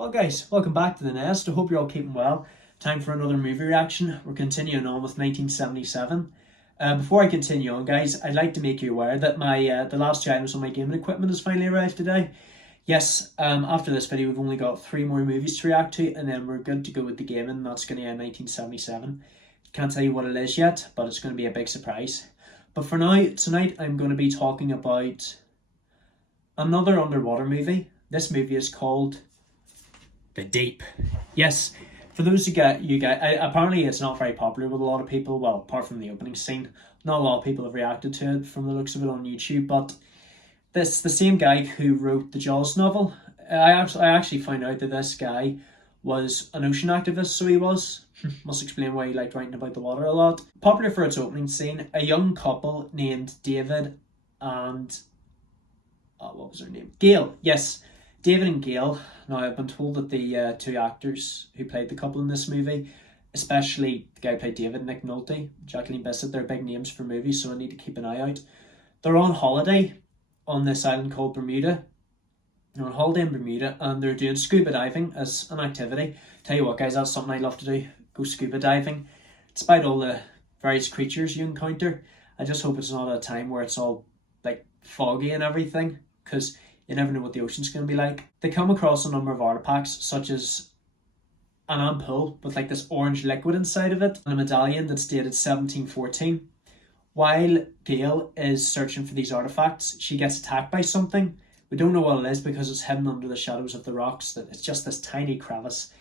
Well guys, welcome back to the Nest. I hope you're all keeping well. Time for another movie reaction. We're continuing on with 1977. Before I continue on guys, I'd like to make you aware that my the last two items on my gaming equipment has finally arrived today. Yes, after this video we've only got 3 more movies to react to and then we're good to go with the gaming. That's going to end 1977. Can't tell you what it is yet, but it's going to be a big surprise. But for now, tonight I'm going to be talking about another underwater movie. This movie is called The Deep. Yes, for those who get you guys, apparently it's not very popular with a lot of people. Well, apart from the opening scene, not a lot of people have reacted to it from the looks of it on YouTube. But this the same guy who wrote the Jaws novel. I actually found out that this guy was an ocean activist, so he was. Must explain why he liked writing about the water a lot. Popular for its opening scene, a young couple named David and what was her name? Gail. Yes, David and Gail. Now, I've been told that the two actors who played the couple in this movie, especially the guy who played David, Nick Nolte, Jacqueline Bisset, they're big names for movies, so I need to keep an eye out. They're on holiday on this island called Bermuda. They're on holiday in Bermuda and they're doing scuba diving as an activity. Tell you what, guys, that's something I love to do. Go scuba diving. Despite all the various creatures you encounter, I just hope it's not a time where it's all like foggy and everything, because you never know what the ocean's going to be like. They come across a number of artifacts, such as an ampoule with like this orange liquid inside of it, and a medallion that's dated 1714. While Gail is searching for these artifacts, she gets attacked by something. We don't know what it is because it's hidden under the shadows of the rocks. That it's just this tiny crevice.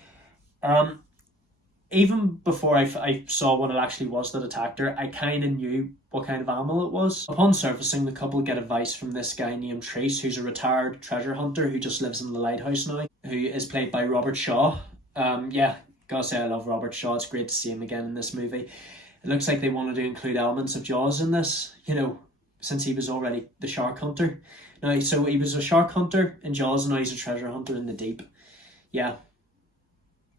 Even before I saw what it actually was that attacked her, I kind of knew what kind of animal it was. Upon surfacing, the couple get advice from this guy named Trace, who's a retired treasure hunter who just lives in the lighthouse now, who is played by Robert Shaw. Yeah, gotta say I love Robert Shaw. It's great to see him again in this movie. It looks like they wanted to include elements of Jaws in this, you know, since he was already the shark hunter. Now, so he was a shark hunter in Jaws and now he's a treasure hunter in the deep. Yeah,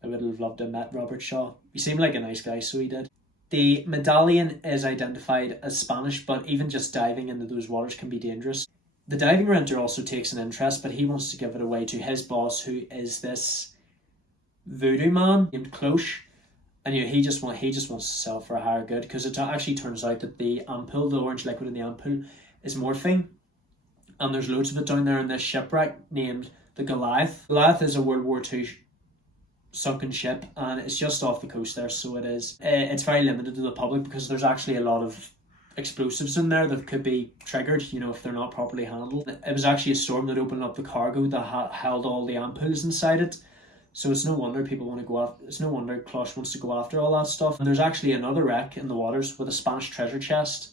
I would have loved to have met Robert Shaw. He seemed like a nice guy, so he did. The medallion is identified as Spanish, but even just diving into those waters can be dangerous. The diving renter also takes an interest, but he wants to give it away to his boss, who is this voodoo man named Cloche. And you know, he just wants to sell for a higher good, because it actually turns out that the ampoule, the orange liquid in the ampoule, is morphine. And there's loads of it down there in this shipwreck named the Goliath. Goliath is a World War II sunken ship and it's just off the coast there, so it's very limited to the public because there's actually a lot of explosives in there that could be triggered, you know, if they're not properly handled. It was actually a storm that opened up the cargo that held all the ampoules inside it, so it's no wonder people want to go after. It's no wonder Klosh wants to go after all that stuff. And there's actually another wreck in the waters with a Spanish treasure chest.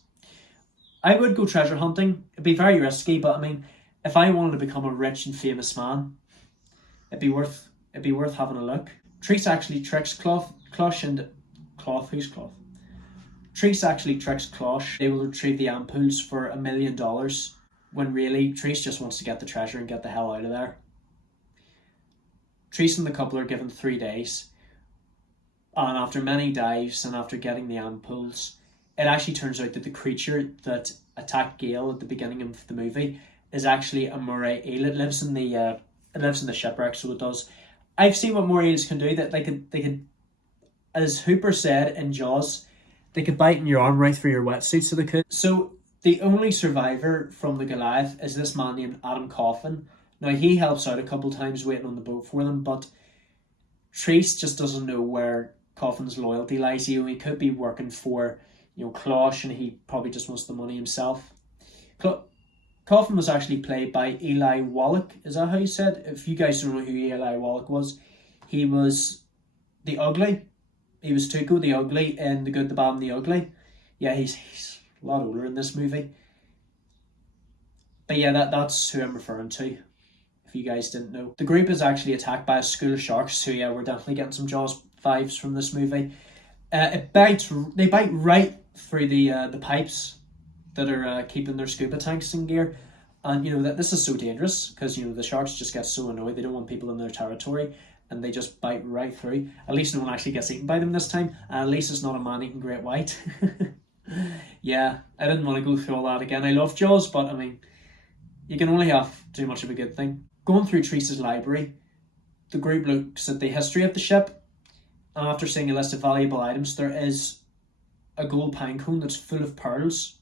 I would go treasure hunting. It'd be very risky, but I mean, if I wanted to become a rich and famous man, it'd be worth having a look. Treese actually tricks Klosh and Cloth. Who's Cloth? Treese actually tricks Klosh. They will retrieve the ampoules for $1 million, when really Treese just wants to get the treasure and get the hell out of there. Treese and the couple are given 3 days, and after many dives and after getting the ampoules, it actually turns out that the creature that attacked Gail at the beginning of the movie is actually a moray eel. It lives in the shipwreck, so it does. I've seen what moray eels can do. That they could, as Hooper said in Jaws, they could bite in your arm right through your wetsuit, so they could. So the only survivor from the Goliath is this man named Adam Coffin. Now he helps out a couple times waiting on the boat for them, but Trace just doesn't know where Coffin's loyalty lies. He could be working for, you know, Klosh, and he probably just wants the money himself. Coffin was actually played by Eli Wallach. Is that how you said? If you guys don't know who Eli Wallach was, he was the Ugly. He was Tuco the Ugly in The Good, the Bad and the Ugly. Yeah, he's a lot older in this movie. But yeah, that's who I'm referring to, if you guys didn't know. The group is actually attacked by a school of sharks, so yeah, we're definitely getting some Jaws vibes from this movie. They bite right through the pipes that are keeping their scuba tanks in gear, and you know that this is so dangerous because you know the sharks just get so annoyed. They don't want people in their territory, and they just bite right through. At least no one actually gets eaten by them this time, and at least it's not a man-eating great white. Yeah, I didn't want to go through all that again. I love Jaws, but I mean, you can only have too much of a good thing. Going through Treese's library, the group looks at the history of the ship, and after seeing a list of valuable items, there is a gold pine cone that's full of pearls,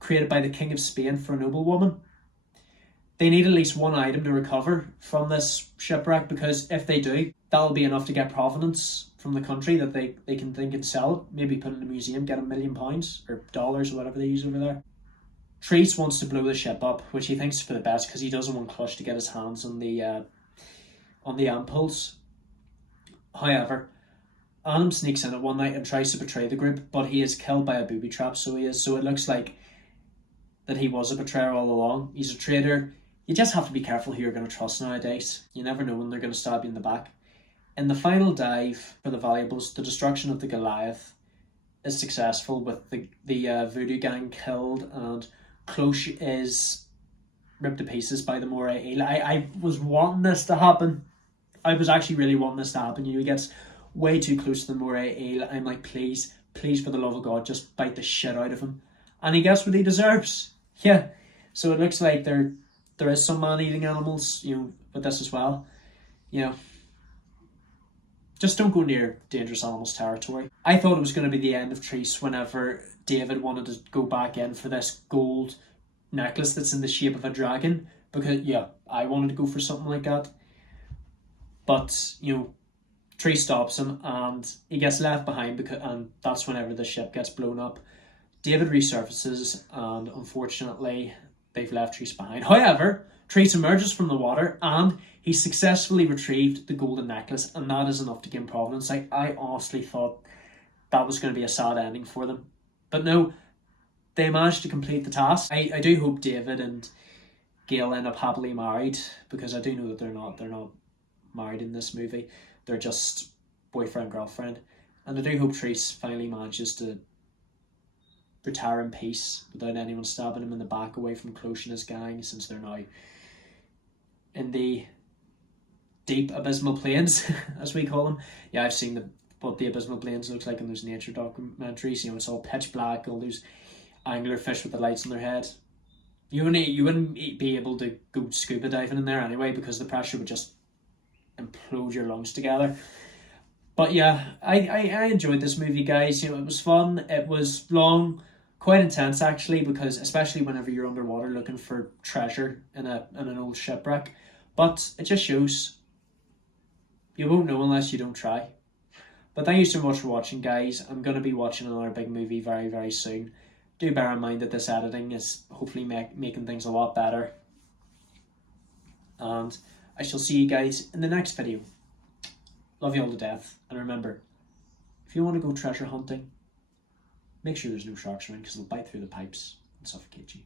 created by the King of Spain for a noblewoman. They need at least one item to recover from this shipwreck, because if they do, that'll be enough to get provenance from the country that they can think and sell it. Maybe put it in a museum, get £1 million or dollars or whatever they use over there. Treese wants to blow the ship up, which he thinks is for the best because he doesn't want Clutch to get his hands on the ampules. However, Adam sneaks in at one night and tries to betray the group, but he is killed by a booby trap, so he is. So it looks like that he was a betrayer all along. He's a traitor. You just have to be careful who you're going to trust nowadays. You never know when they're going to stab you in the back. In the final dive for the valuables, the destruction of the Goliath is successful with the voodoo gang killed, and Cloche is ripped to pieces by the moray eel. I was wanting this to happen. I was actually really wanting this to happen. You know, he gets way too close to the moray eel. I'm like, please, for the love of God, just bite the shit out of him. And he gets what he deserves. Yeah. So it looks like there is some man-eating animals, you know, with this as well. You know, just don't go near dangerous animals territory. I thought it was going to be the end of Treese whenever David wanted to go back in for this gold necklace that's in the shape of a dragon, because yeah, I wanted to go for something like that. But you know, Treese stops him and he gets left behind, and that's whenever the ship gets blown up. David resurfaces and unfortunately they've left Treese behind. However, Treese emerges from the water and he successfully retrieved the golden necklace, and that is enough to gain provenance. I honestly thought that was going to be a sad ending for them. But no, they managed to complete the task. I do hope David and Gail end up happily married, because I do know that they're not married in this movie. They're just boyfriend, girlfriend. And I do hope Treese finally manages to retire in peace without anyone stabbing him in the back, away from Cloche and his gang, since they're now in the deep abysmal plains, as we call them. Yeah, I've seen what the abysmal plains looks like in those nature documentaries. You know, it's all pitch black, all those angler fish with the lights on their head. You wouldn't be able to go scuba diving in there anyway, because the pressure would just implode your lungs together. But yeah, I enjoyed this movie, guys. You know, it was fun. It was long, quite intense actually, because especially whenever you're underwater looking for treasure in an old shipwreck. But it just shows you won't know unless you don't try. But thank you so much for watching, guys. I'm going to be watching another big movie very, very soon. Do bear in mind that this editing is hopefully making things a lot better. And I shall see you guys in the next video. Love you all to death. And remember, if you want to go treasure hunting, make sure there's no sharks around, because they'll bite through the pipes and suffocate you.